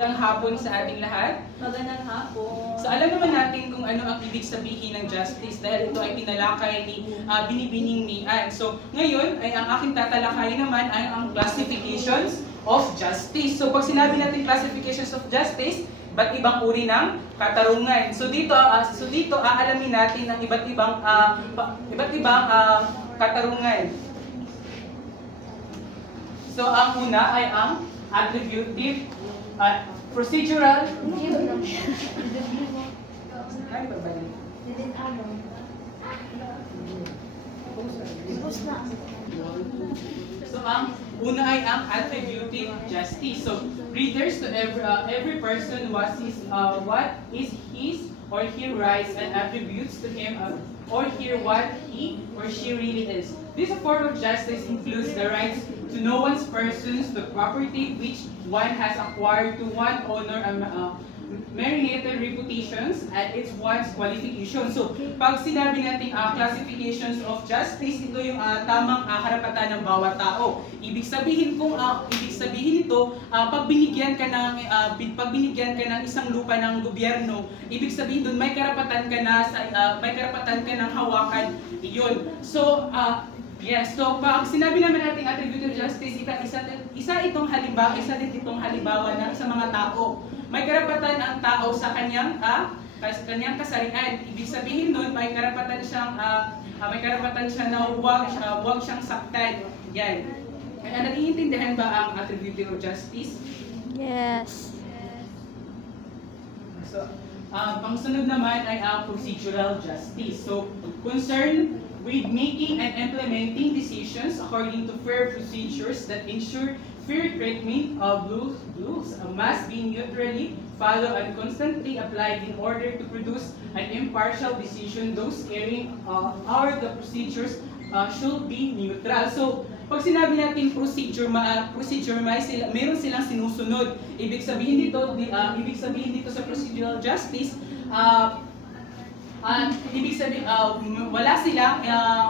Magandang hapon sa ating lahat. Magandang hapon. So alam naman natin kung ano ang ibig sabihin ng justice dahil ito ay tinalakay ni Binibining ni Anne. So ngayon ay ang aking tatalakayin naman ay ang classifications of justice. So pag sinabi natin classifications of justice, iba't ibang uri ng katarungan. So dito aalamin natin ang iba't ibang katarungan. So ang una ay ang attributive, procedural, so ang una ay ang attributive justice. So readers, to every person what is his or her rights and attributes to him or her what he or she really is. This form of justice includes the rights to no one's persons, to property which one has acquired, to one honor and merited reputations at its one's qualification. So, pag sinabi natin classifications of justice, ito yung tamang karapatan ng bawat tao. Ibig sabihin nito, pag binigyan ka ng isang lupa ng gobyerno, ibig sabihin doon may karapatan ka ng hawakan iyon. So, yes, so pag sinabi naman natin attributive justice, isa itong halimbawa ng sa mga tao. May karapatan ang tao sa kanyang kasarian. Ibig sabihin nun, may karapatan siya na huwag siyang saktan. Yan. Kaya naiintindihan ba ang attributive justice? Yes. So, pangsunod naman ay ang procedural justice. So, concerned with making and implementing decisions according to fair procedures that ensure fair treatment of rules must be neutrally followed and constantly applied in order to produce an impartial decision. Those carrying out the procedures should be neutral. So, pag sinabi natin procedure, meron silang sinusunod. Ibig sabihin dito sa procedural justice, ibig sabihin, wala silang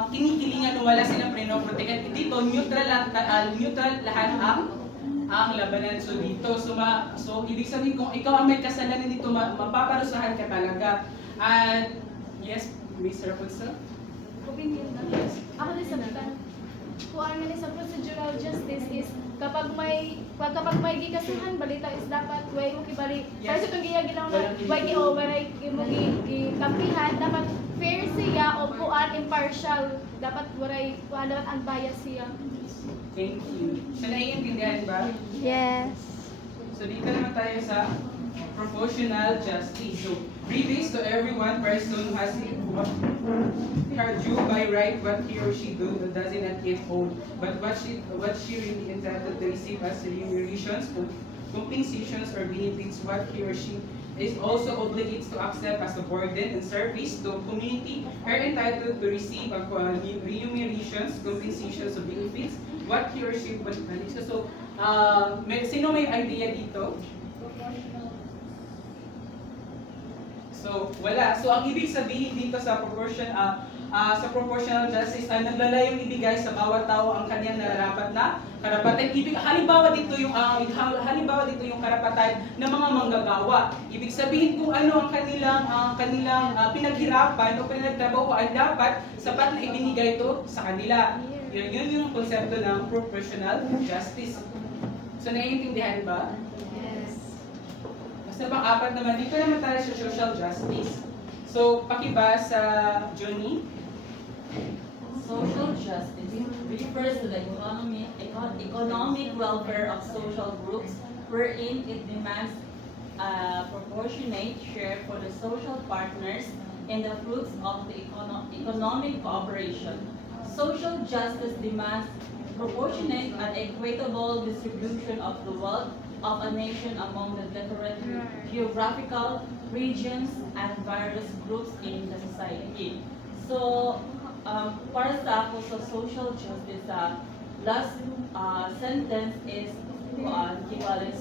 kinikilingan o wala silang prenoprotekan. Dito, neutral lahat ang labanan. So dito, so ibig sabihin kung ikaw ang may kasalanan dito, mapaparusahan ka talaga. And yes, Mr. Rapunzel? Opinion na. Yes. Ako din sabitan. Kung ano sa procedural justice is kapag may gikasuhan balita is dapat way mo kibali. Yes. Kasi itong ginawa na way mo gikampihan, dapat fair siya o kuan impartial. Dapat dapat unbiased siya. Thank you. So naiintindihan ba? Yes. So dito naman tayo sa proportional justice. So rebates to every one person who has her due by right what he or she does not yet own, but what she really entitled to receive as remunerations, compensations, or benefits what he or she is also obligated to accept as a burden and service to community. Her entitled to receive remunerations, compensations, or benefits what he or she would. So, sino may idea dito? So, wala. So, ang ibig sabihin dito sa proportional justice ay naglalayong ibigay sa bawat tao ang kanyang nararapat na karapatan. Halimbawa dito yung karapatan ng mga manggagawa. Ibig sabihin kung ano ang kanilang pinaghirapan o pinagtrabahoan, dapat sapat na ibinigay ito sa kanila. Yun yung konsepto ng proportional justice. So, naiintindihan ba? Sa pang-apat naman, dito naman tayo sa social justice. So, pakibasa sa Johnny. Social justice refers to the economic welfare of social groups wherein it demands a proportionate share for the social partners in the fruits of the economic cooperation. Social justice demands proportionate and equitable distribution of the wealth of a nation among the different geographical regions and various groups in the society. So, para sa ako sa social justice, last sentence is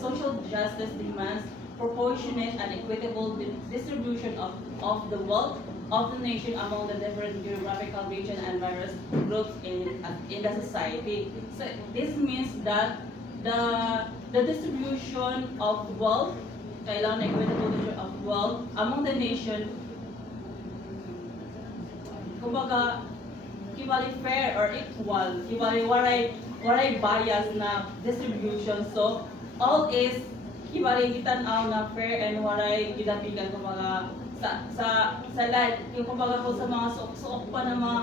social justice demands proportionate and equitable distribution of the wealth of the nation among the different geographical regions and various groups in the society. So this means that the the distribution of wealth, kailangan na equitable distribution of wealth among the nation, kumbaga, kibali fair or equal, kibali waray bias na distribution. So, all is kibali gitanaw na fair and waray gidapigan kumbaga sa land. Yung kumbaga ko sa mga suok pa ng mga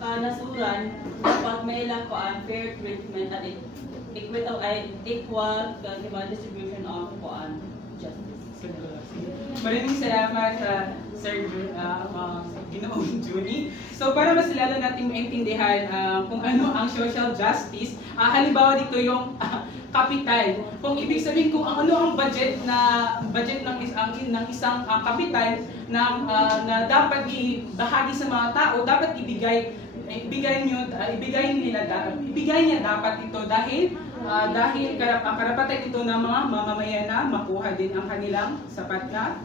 kanasuran, dapat may ilang ko fair treatment at equal distribution of justice. Maraming salamat, Sir Ginoong Junie. So para mas lalo natin maintindihan kung ano ang social justice, halimbawa dito yung kapital. Kung ibig sabihin kung ano ang budget ng isang kapital na dapat ibahagi sa mga tao, dapat ibigay niya dapat ito dahil ang karapatan ito ng mga mamamayan na makuha din ang kanilang sapat na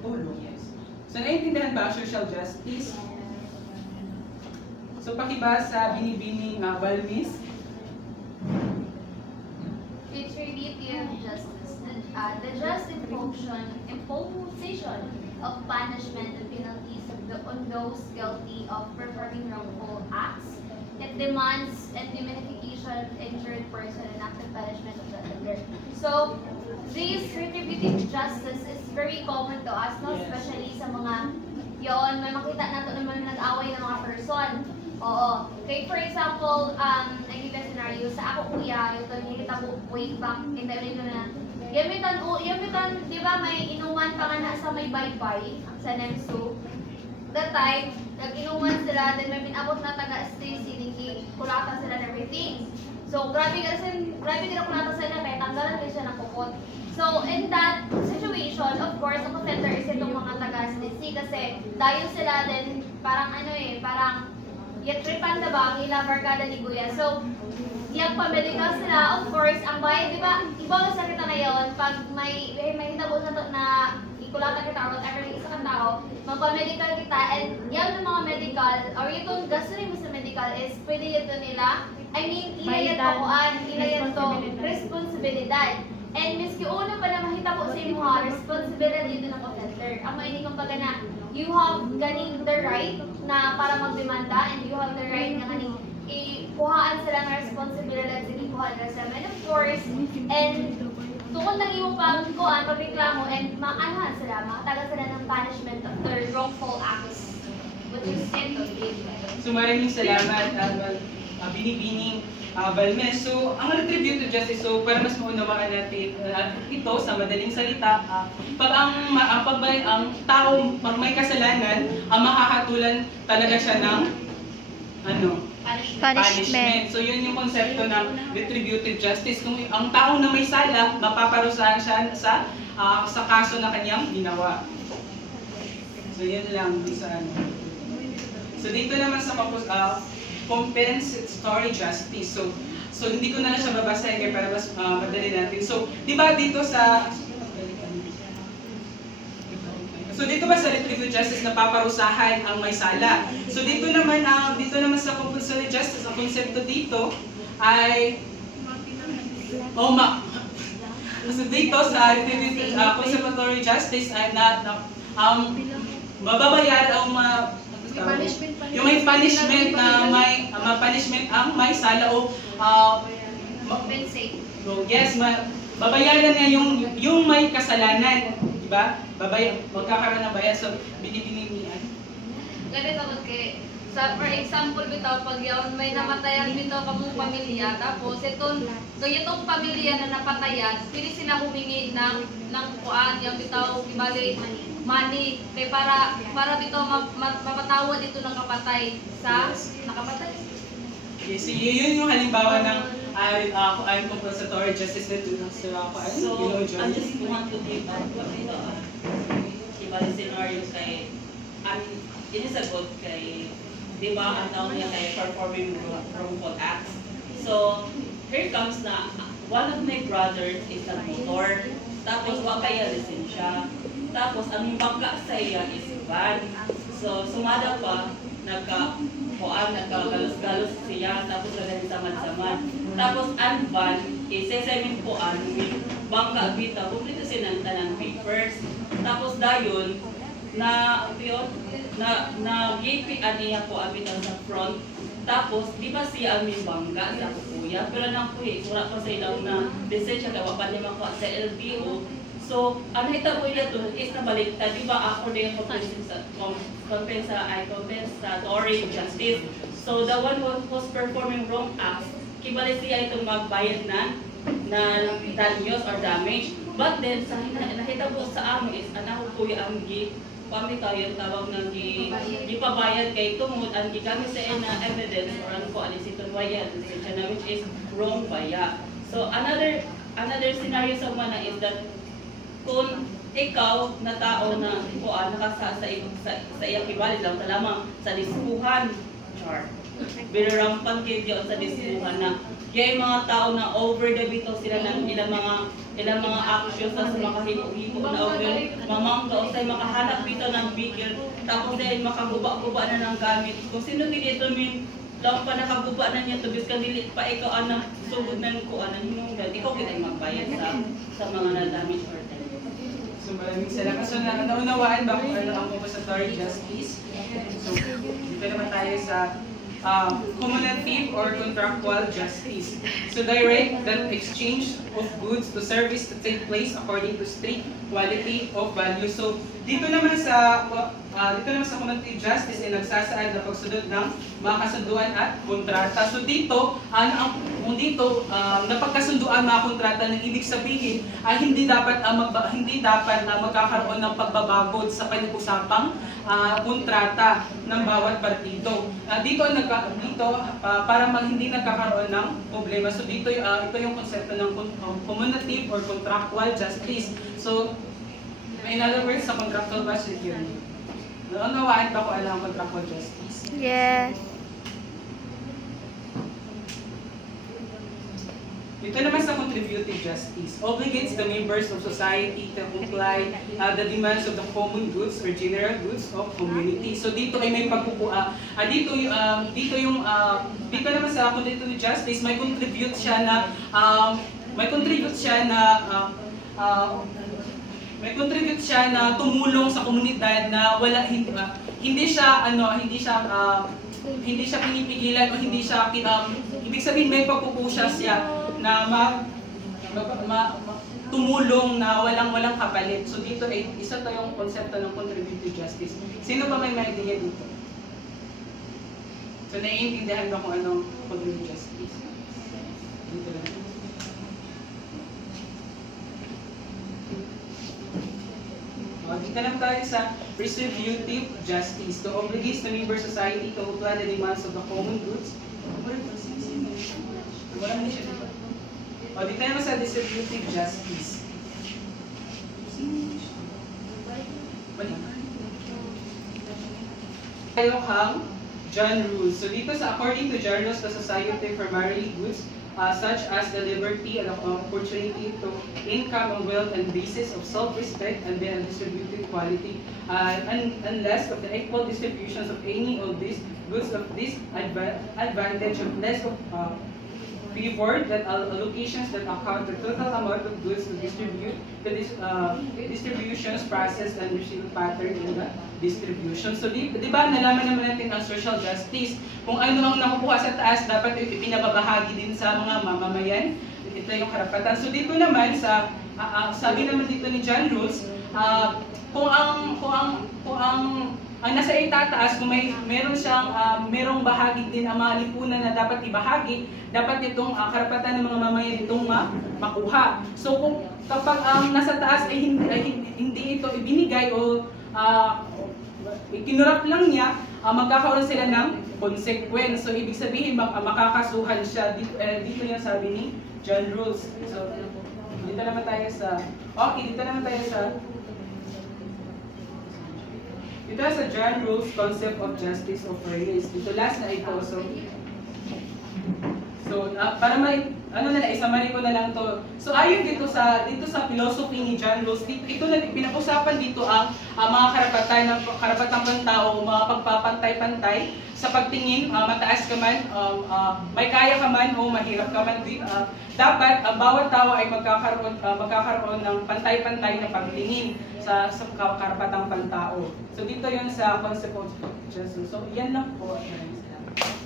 tulong. Yes. So naiintindihan ba ang social justice? So pakibasa binibining Balmis. Retributive justice. The just imposition of punishment and penalties on those guilty of performing wrongful acts. It demands indemnification of injured person and active punishment of the offender. So, this retributive justice is very common to us, no? Yes. Especially sa mga yon, may makita nato naman nag-away ng mga person. Oo. Okay, for example, nakikita scenario sa ako kuya, yung nakikita ko way back in the rin na yamitan, di ba may inuman pa nga na sa may baybay sa Nemso. That time, nag-inuman sila, then may pinabot na taga-Stacy, kulatan sila and everything. So, grabe din ang kulatan sila, kaya tanggalan din siya ng kukot. So, in that situation, of course, ang offender is itong mga taga-Stacy kasi dayo sila, then parang parang yatripan na ba ang ilang barkada ni Kuya. So, pamedical sila, of course, ang bayad, di ba, iba sa kita ngayon, pag may hitabo na to na ikulatan kita or whatever yung isa kang tao, magpa-medical kita, and yan ng mga medical, or itong gasturin mo sa medical is, pwede ito nila, ilayan to responsibilidad. And miski una pa na mahita po sa inyo responsibility dito ng offender. Ang mainig kong baga na, you have ganing the right na para magdemanda, and you have the right na ganing ikuhaan sila ng responsibilidad sa ikuhaan nila sila. And of course, and tukon lang yung pagreklamo and maanahan sila, makatagal sila ng punishment of their wrongful acts, which is sin to give. So maraming salamat, binibining Balmes. So ang retributive justice, so para mas maunawaan natin ito sa madaling salita, pag ang tao pag may kasalanan, makakatulan talaga siya ng punishment. So yun yung konsepto ng retributive justice. Kung ang tao na may sala, mapaparusahan siya sa kaso na kanyang ginawa. So yun lang sa So dito naman sa compensatory justice. So hindi ko na siya babasahin kaya para mas madali natin. So di ba dito sa retributive justice napaparusahan ang may sala. So dito naman sa compensatory justice, ang konsepto dito ay so dito sa retributive compensatory justice ay mababayaran ang yung may punishment na punishment ang may sala o Compensate. yes, babayaran niya yung may kasalanan. Diba? Magkakaroon ng bayad. So, binibinihan. Ganito kay for example bitaw pag yaon may namatayan bitaw kamong pamilya tapos itong pamilya na napatayan pili sila humingi ng kuan yung bitaw ibalik money kay para bitaw mapatawad dito ng kapatay sa nakapatay. Yes, yun yung halimbawa ng compensatory justice na tunang sa So, I just want to give ibang scenario kay it is a good kay di ba ang tawag niya kay performing wrongful acts. So, here comes na one of my brothers is a motor tapos wa kaya lisensya tapos ang bangka sa iya is van. So, sumada pa kuan nagkagalos-galos siya tapos lagay sa samad-samad. Tapos ang van isesemin kuan bangka bita kumpleto siya ng tanang papers. Tapos dayon na GP niya po bitaw sa front. Tapos di ba siya ang bangga sa kuya pero nang kuya wala pa sa ilaw na lisensya kaya pa niya makuha sa LTO. So, ang hitabo niya to is nabaliktad, di ba ako din compensatory justice. So, the one who was performing wrong acts, kibali siya itong magbayad na danyos or damage. But then, sa nahitabo sa amin is, anak ko kuya ang pamit tayo tawag ng gipabayad kay tungod ang gigamit sa ina evidence or ano po alisitong bayad, which is wrong baya. So, another scenario sa mana is that kung ikaw na tao na nakasa sa iyang kibali lang lamang sa diskuhan, birarampan kayo sa diskuhan na yung mga tao na over the bitaw sila ng ilang mga actions sa makahipo-hipo na over mamangga o sa'y makahanap bitaw ng bigil tapos dahil makaguba-guba na ng gamit. Kung sino dito lang pa nakaguba na niya tubis ka dili pa ikaw anak sugod ng kuanan hinungdan ikaw kita magbayad sa mga na-damage or damage. So maraming salamat. So naunawaan ba kung ano ang compensatory justice? So dito naman tayo sa cumulative or contractual justice. So direct that exchange of goods to service to take place according to strict quality of value. So dito naman sa cumulative justice ay nagsasaad na pagsunod ng mga kasunduan at kontrata. So dito, napagkasunduan mga kontrata ng ibig sabihin ay hindi dapat magkakaroon ng pagbabagod sa pinag-usapang kontrata ng bawat partido. Dito para hindi nagkakaroon ng problema. So dito ito yung konsepto ng cumulative or contractual justice. So in other words, sa contractual justice yun. Naunawaan ba kung ano ang contractual justice? Yes. Ito naman sa contributive justice, obligates the members of society to comply the demands of the common goods or general goods of community. So dito ay may dito naman sa contributive justice may contribute siya na tumulong sa komunidad na hindi siya pinipigilan o hindi siya ibig sabihin may pagpupusya siya na tumulong na walang kapalit. So dito ay isa to yung konsepto ng contributive justice. Sino ba may idea dito? So naiintindihan ba kung anong contributive justice? Dito lang. Dito lang tayo sa retributive justice. To obligate the member society to comply the demands of the common goods. Wala na siya dito. Dito naman sa distributive justice. Tayo ang John rules. So dito sa according to John rules, the society primarily goods such as the liberty and opportunity to income and wealth and basis of self-respect and then distributed quality unless of the equal distributions of any of these goods of this advantage of less of reward that allocations that account the total amount of goods to distribute the distributions process and receive pattern in the distribution. So di ba nalaman naman natin ang social justice. Kung ano ang nakukuha sa taas dapat ipinababahagi din sa mga mamamayan. Ito yung karapatan. So dito naman sa sabi naman dito ni John Rules, kung ang nasa itataas, kung merong bahagi din ang mga lipunan na dapat ibahagi, dapat itong karapatan ng mga mamayan itong makuha. So kung kapag nasa taas ay hindi ito ibinigay o kinurap lang niya, magkakaroon sila ng consequence. So ibig sabihin makakasuhan siya. Dito yung sabi ni John Rules. So dito naman tayo sa ito sa John Rules concept of justice of fairness. Ito last na ito. So para ano na lang, isamahin ko na lang to. So ayon dito sa philosophy ni John Rawls, ito na pinag-usapan dito ang mga karapatang pantao, mga pagpapantay-pantay sa pagtingin, mataas ka man, may kaya ka man o mahirap ka man. Dapat ang bawat tao ay magkakaroon ng pantay-pantay na pagtingin sa karapatang pantao. So dito 'yon sa concept of justice. So yan lang po.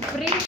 Free